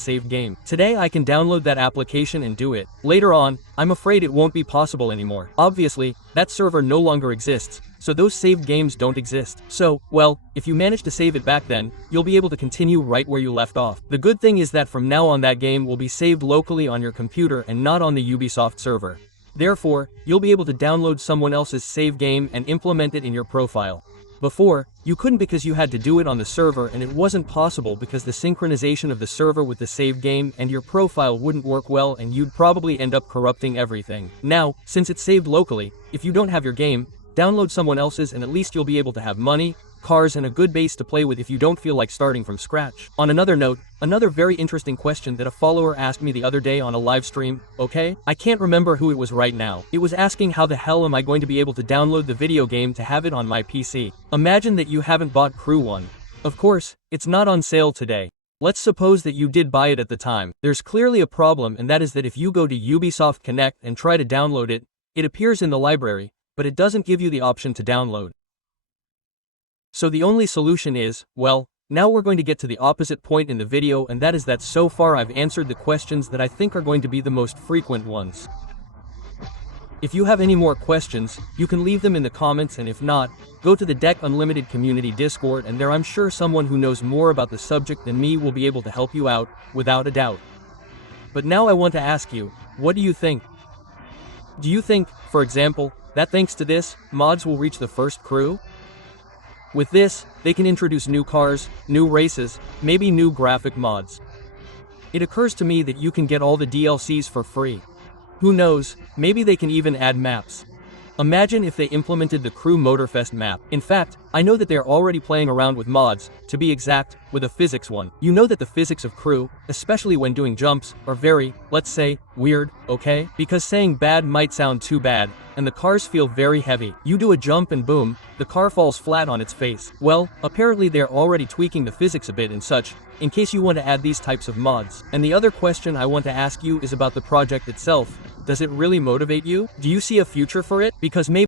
saved game. Today I can download that application and do it. Later on, I'm afraid it won't be possible anymore. Obviously, that server no longer exists, so those saved games don't exist. So, well, if you manage to save it back then, you'll be able to continue right where you left off. The good thing is that from now on that game will be saved locally on your computer and not on the Ubisoft server. Therefore, you'll be able to download someone else's save game and implement it in your profile. Before, you couldn't because you had to do it on the server and it wasn't possible because the synchronization of the server with the save game and your profile wouldn't work well and you'd probably end up corrupting everything. Now, since it's saved locally, if you don't have your game, download someone else's and at least you'll be able to have money, cars and a good base to play with if you don't feel like starting from scratch. On another note, another very interesting question that a follower asked me the other day on a live stream, okay? I can't remember who it was right now. It was asking how the hell am I going to be able to download the video game to have it on my PC. Imagine that you haven't bought Crew 1. Of course, it's not on sale today. Let's suppose that you did buy it at the time. There's clearly a problem and that is that if you go to Ubisoft Connect and try to download it, it appears in the library, but it doesn't give you the option to download. So the only solution is, well, now we're going to get to the opposite point in the video and that is that so far I've answered the questions that I think are going to be the most frequent ones. If you have any more questions, you can leave them in the comments and if not, go to the Deck Unlimited Community Discord and there I'm sure someone who knows more about the subject than me will be able to help you out, without a doubt. But now I want to ask you, what do you think? Do you think, for example, that thanks to this, mods will reach the first crew? With this, they can introduce new cars, new races, maybe new graphic mods. It occurs to me that you can get all the DLCs for free. Who knows, maybe they can even add maps. Imagine if they implemented the Crew Motorfest map. In fact, I know that they're already playing around with mods, to be exact, with a physics one. You know that the physics of Crew, especially when doing jumps, are very, let's say, weird, okay? Because saying bad might sound too bad, and the cars feel very heavy. You do a jump and boom, the car falls flat on its face. Well, apparently they're already tweaking the physics a bit and such, in case you want to add these types of mods. And the other question I want to ask you is about the project itself. Does it really motivate you? Do you see a future for it? Because maybe